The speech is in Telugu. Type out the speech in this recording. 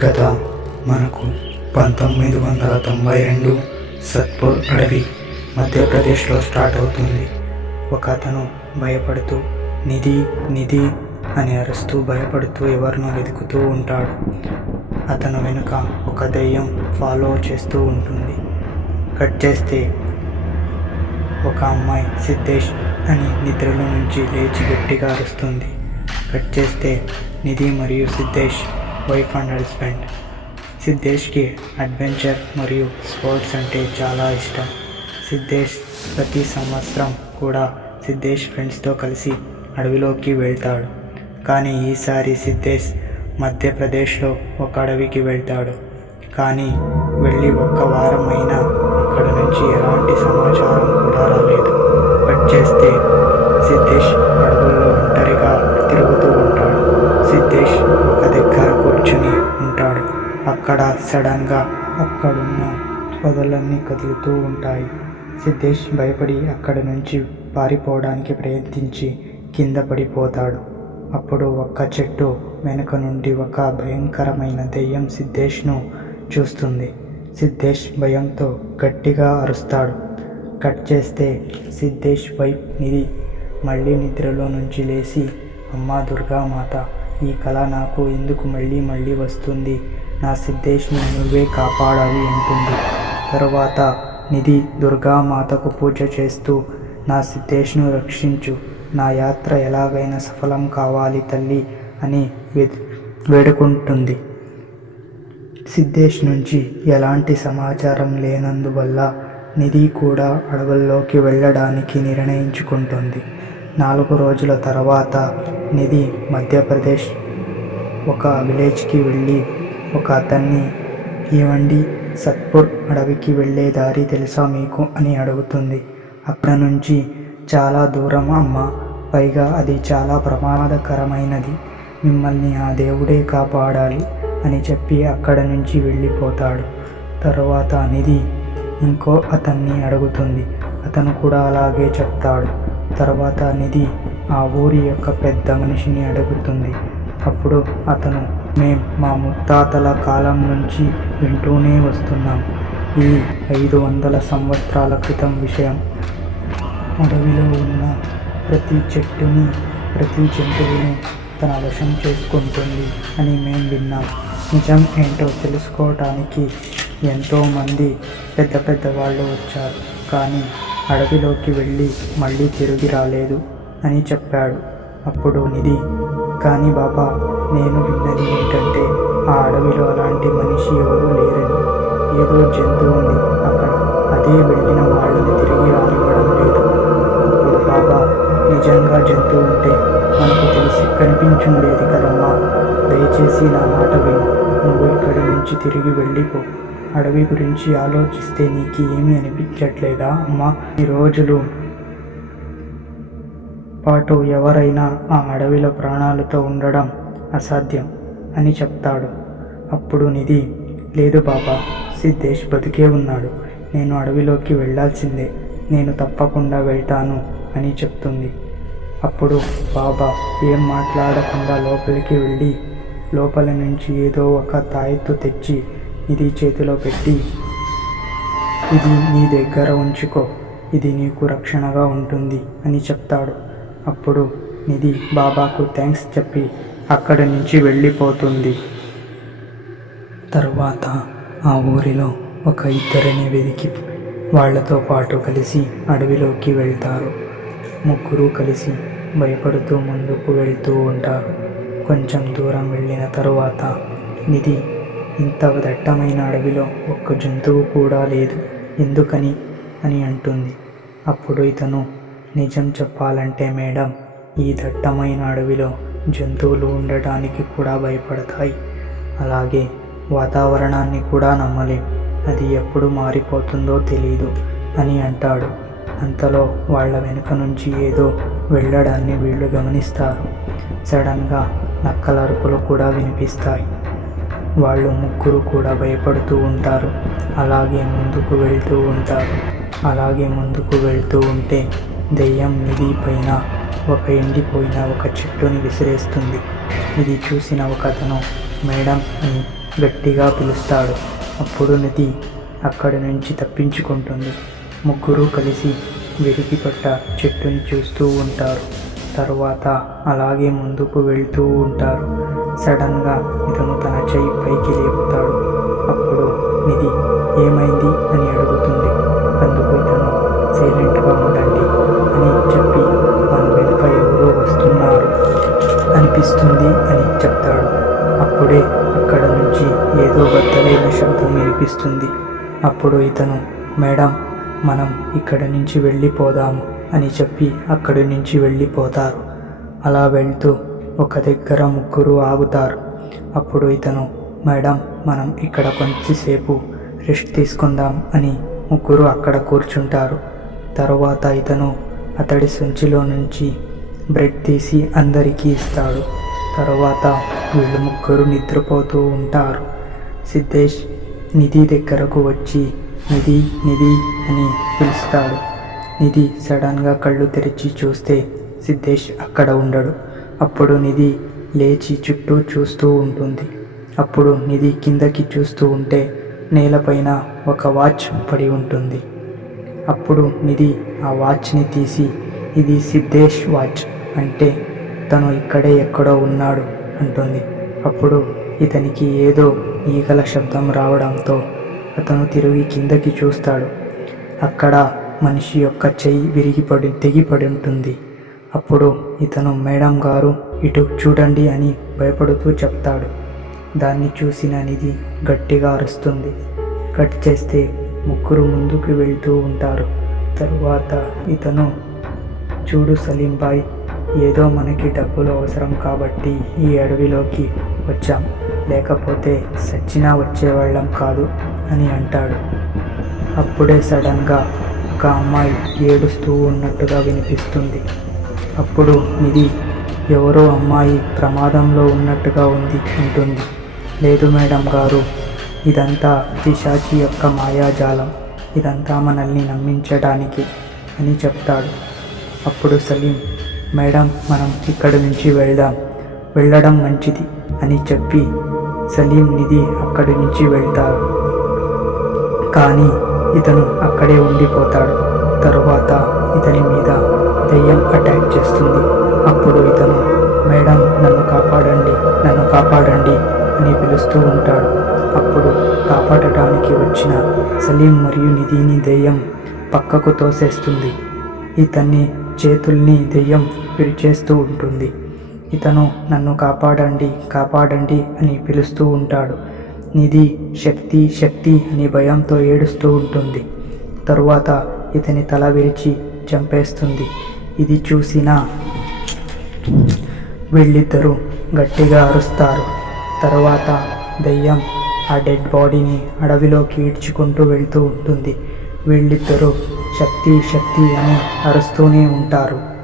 కథ మనకు 1992 సత్పూర్ అడవి మధ్యప్రదేశ్లో స్టార్ట్ అవుతుంది. ఒక అతను భయపడుతూ నిధి నిధి అని అరుస్తూ భయపడుతూ ఎవరినో వెతుకుతూ ఉంటాడు. అతను వెనుక ఒక దెయ్యం ఫాలో చేస్తూ ఉంటుంది. కట్ చేస్తే ఒక అమ్మాయి సిద్ధేష్ అని నిద్రలో నుంచి లేచి గట్టిగా అరుస్తుంది. కట్ చేస్తే నిధి మరియు సిద్ధేష్ వైఫ్ అండ్ హస్బెండ్. సిద్ధేష్కి అడ్వెంచర్ మరియు స్పోర్ట్స్ అంటే చాలా ఇష్టం. సిద్ధేష్ ప్రతి సంవత్సరం కూడా సిద్ధేష్ ఫ్రెండ్స్తో కలిసి అడవిలోకి వెళ్తాడు. కానీ ఈసారి సిద్ధేష్ మధ్యప్రదేశ్లో ఒక అడవికి వెళ్తాడు. కానీ వెళ్ళి ఒక్క వారం అయినా అక్కడ నుంచి ఎలాంటి సమాచారం కూడా రాలేదు. కట్ చేస్తే సిద్ధేష్ అడవుల్లో ఒంటరిగా తిరుగుతూ ఉంటాడు. సిద్ధేష్ ఒక దగ్గర కూర్చుని ఉంటాడు. అక్కడ సడన్గా అక్కడున్న పొదలన్నీ కదులుతూ ఉంటాయి. సిద్ధేష్ భయపడి అక్కడి నుంచి పారిపోవడానికి ప్రయత్నించి కింద పడిపోతాడు. అప్పుడు ఒక్క చెట్టు వెనుక నుండి ఒక భయంకరమైన దెయ్యం సిద్ధేష్ను చూస్తుంది. సిద్ధేష్ భయంతో గట్టిగా అరుస్తాడు. కట్ చేస్తే సిద్ధేష్ వైఫ్ నిధి మళ్ళీ నిద్రలో నుంచి లేచి, అమ్మా దుర్గామాత, ఈ కళ నాకు ఎందుకు మళ్ళీ మళ్ళీ వస్తుంది? నా సిద్ధేష్ని నువ్వే కాపాడాలి అంటుంది. తరువాత నిధి దుర్గామాతకు పూజ చేస్తూ, నా సిద్ధేష్ను రక్షించు, నా యాత్ర ఎలాగైనా సఫలం కావాలి తల్లి అని వేడుకుంటుంది. సిద్ధేష్ నుంచి ఎలాంటి సమాచారం లేనందువల్ల నిధి కూడా అడవుల్లోకి వెళ్ళడానికి నిర్ణయించుకుంటుంది. 4 రోజుల తర్వాత నిధి మధ్యప్రదేశ్ ఒక విలేజ్కి వెళ్ళి ఒక అతన్ని, ఏవండి సత్పూర్ అడవికి వెళ్ళే దారి తెలుసా మీకు అని అడుగుతుంది. అక్కడ నుంచి చాలా దూరం అమ్మ, పైగా అది చాలా ప్రమాదకరమైనది, మిమ్మల్ని ఆ దేవుడే కాపాడాలి అని చెప్పి అక్కడ నుంచి వెళ్ళిపోతాడు. తరువాత నిధి ఇంకో అతన్ని అడుగుతుంది. అతను కూడా అలాగే చెప్తాడు. తర్వాత నిధి ఆ ఊరి యొక్క పెద్ద మనిషిని అడుగుతుంది. అప్పుడు అతను, మేం మా ముత్తాతల కాలం నుంచి వింటూనే వస్తున్నాం, ఇది 500 సంవత్సరాల క్రితం విషయం. అడవిలో ఉన్న ప్రతి చెట్టుని, ప్రతి జంతువుని తన వశం చేసుకుంటుంది అని మేం విన్నాం. నిజం ఏంటో తెలుసుకోవటానికి ఎంతోమంది పెద్ద వాళ్ళు వచ్చారు, కానీ అడవిలోకి వెళ్ళి మళ్ళీ తిరిగి రాలేదు అని చెప్పాడు. అప్పుడు నిధి, కానీ బాబా, నేను విన్నది ఏంటంటే ఆ అడవిలో అలాంటి మనిషి ఎవరూ లేరని, ఏదో జంతువు ఉంది అక్కడ, అదే వెళ్ళిన వాళ్ళని తిరిగి రానివ్వడం లేదు. అప్పుడు బాబా, నిజంగా జంతువు ఉంటే మనకు తెలిసి కనిపించుండేది కదమ్మా, దయచేసి నా మాట విను, నువ్వు ఇక్కడి నుంచి తిరిగి వెళ్ళిపో. అడవి గురించి ఆలోచిస్తే నీకు ఏమీ అనిపించట్లేదా అమ్మా? ఈ రోజులు పాటు ఎవరైనా ఆ అడవిలో ప్రాణాలతో ఉండడం అసాధ్యం అని చెప్తాడు. అప్పుడు నిధి, లేదు బాబా, సిద్ధేష్ బతికే ఉన్నాడు, నేను అడవిలోకి వెళ్ళాల్సిందే, నేను తప్పకుండా వెళ్తాను అని చెప్తుంది. అప్పుడు బాబా ఏం మాట్లాడకుండా లోపలికి వెళ్ళి లోపల నుంచి ఏదో ఒక తాయెత్తు తెచ్చి నిధి చేతిలో పెట్టి, ఇది నీ దగ్గర ఉంచుకో, ఇది నీకు రక్షణగా ఉంటుంది అని చెప్తాడు. అప్పుడు నిధి బాబాకు థ్యాంక్స్ చెప్పి అక్కడి నుంచి వెళ్ళిపోతుంది. తరువాత ఆ ఊరిలో ఒక ఇద్దరిని వెతికి వాళ్లతో పాటు కలిసి అడవిలోకి వెళ్తారు. ముగ్గురు కలిసి భయపడుతూ ముందుకు వెళ్తూ ఉంటారు. కొంచెం దూరం వెళ్ళిన తరువాత నిధి, ఇంత దట్టమైన అడవిలో ఒక్క జంతువు కూడా లేదు, ఎందుకని అని అంటుంది. అప్పుడు ఇతను, నిజం చెప్పాలంటే మేడం, ఈ దట్టమైన అడవిలో జంతువులు ఉండటానికి కూడా భయపడతాయి, అలాగే వాతావరణాన్ని కూడా నమ్మలేం, అది ఎప్పుడు మారిపోతుందో తెలీదు అని అంటాడు. అంతలో వాళ్ళ వెనుక నుంచి ఏదో వెళ్ళడాన్ని వీళ్ళు గమనిస్తారు. సడన్గా నక్కల అరుపులు కూడా వినిపిస్తాయి. వాళ్ళు ముగ్గురు కూడా భయపడుతూ ఉంటారు. అలాగే ముందుకు వెళ్తూ ఉంటే దెయ్యం నిధి పైన ఒక ఎండిపోయిన ఒక చెట్టుని విసిరేస్తుంది. ఇది చూసిన ఒక అతను, మేడం అని గట్టిగా పిలుస్తాడు. అప్పుడు నిధి అక్కడి నుంచి తప్పించుకుంటుంది. ముగ్గురు కలిసి విరిగిపడ్డ చెట్టుని చూస్తూ ఉంటారు. తరువాత అలాగే ముందుకు వెళ్తూ ఉంటారు. సడన్గా ఇతను తన చెయ్యి పైకి లేపుతాడు. అప్పుడు నిధి ఏమైంది అని అడుగుతుంది. అందుకు ఇతను సైలెంట్గా ఉండండి అని చెప్పి మన వెనుక ఎవరో వస్తున్నారు అనిపిస్తుంది అని చెప్తాడు. అప్పుడే అక్కడ నుంచి ఏదో బద్దలైన శబ్దం వినిపిస్తుంది. అప్పుడు ఇతను మేడం మనం ఇక్కడి నుంచి వెళ్ళిపోదాము అని చెప్పి అక్కడి నుంచి వెళ్ళిపోతారు. అలా వెళ్తూ ఒక దగ్గర ముగ్గురు ఆగుతారు. అప్పుడు ఇతను మేడం మనం ఇక్కడ కొంచెంసేపు రెస్ట్ తీసుకుందాం అని ముగ్గురు అక్కడ కూర్చుంటారు. తరువాత ఇతను అతడి సంచిలో నుంచి బ్రెడ్ తీసి అందరికీ ఇస్తాడు. తరువాత వీళ్ళు ముగ్గురు నిద్రపోతూ ఉంటారు. సిద్ధేష్ నిధి దగ్గరకు వచ్చి నిధి నిధి అని పిలుస్తాడు. నిధి సడన్గా కళ్ళు తెరిచి చూస్తే సిద్ధేష్ అక్కడ ఉండడు. అప్పుడు నిధి లేచి చుట్టూ చూస్తూ ఉంటుంది. అప్పుడు నిధి కిందకి చూస్తూ ఉంటే నేలపైన ఒక వాచ్ పడి ఉంటుంది. అప్పుడు నిధి ఆ వాచ్ని తీసి ఇది సిద్ధేష్ వాచ్ అంటే తను ఇక్కడే ఎక్కడో ఉన్నాడు అంటుంది. అప్పుడు ఇతనికి ఏదో ఈగల శబ్దం రావడంతో అతను తిరిగి కిందకి చూస్తాడు. అక్కడ మనిషి యొక్క చెయ్యి తెగిపడి ఉంటుంది. అప్పుడు ఇతను మేడం గారు ఇటు చూడండి అని భయపడుతూ చెప్తాడు. దాన్ని చూసిన నిధి గట్టిగా అరుస్తుంది. కట్ చేస్తే ముగ్గురు ముందుకు వెళ్తూ ఉంటారు. తరువాత ఇతను చూడు సలీం బాయ్ ఏదో మనకి డబ్బులు అవసరం కాబట్టి ఈ అడవిలోకి వచ్చాం, లేకపోతే సచ్చినా వచ్చేవాళ్ళం కాదు అని అంటాడు. అప్పుడే సడన్గా ఒక అమ్మాయి ఏడుస్తూ ఉన్నట్టుగా వినిపిస్తుంది. అప్పుడు నిధి ఎవరో అమ్మాయి ప్రమాదంలో ఉన్నట్టుగా ఉంది అంటుంది. లేదు మేడం గారు ఇదంతా పిశాచి యొక్క మాయాజాలం, ఇదంతా మనల్ని నమ్మించడానికి అని చెప్తాడు. అప్పుడు సలీం మేడం మనం ఇక్కడి నుంచి వెళ్ళడం మంచిది అని చెప్పి సలీం నిధి అక్కడి నుంచి వెళ్తారు. కానీ ఇతను అక్కడే ఉండిపోతాడు. తరువాత ఇతని మీద దెయ్యం అటాక్ చేస్తుంది. అప్పుడు ఇతను మేడం నన్ను కాపాడండి అని పిలుస్తూ ఉంటాడు. అప్పుడు కాపాడటానికి వచ్చిన సలీం మరియు నిధిని దెయ్యం పక్కకు తోసేస్తుంది. ఇతన్ని చేతుల్ని దెయ్యం విరిచేస్తూ ఉంటుంది. ఇతను నన్ను కాపాడండి అని పిలుస్తూ ఉంటాడు. నిధి శక్తి అని భయంతో ఏడుస్తూ ఉంటుంది. తరువాత ఇతని తల విరిచి చంపేస్తుంది. ఇది చూసిన వీళ్ళిద్దరూ గట్టిగా అరుస్తారు. తరువాత దెయ్యం ఆ డెడ్ బాడీని అడవిలోకి ఈడ్చుకుంటూ వెళ్తూ ఉంటుంది. వీళ్ళిద్దరూ శక్తి అని అరుస్తూనే ఉంటారు.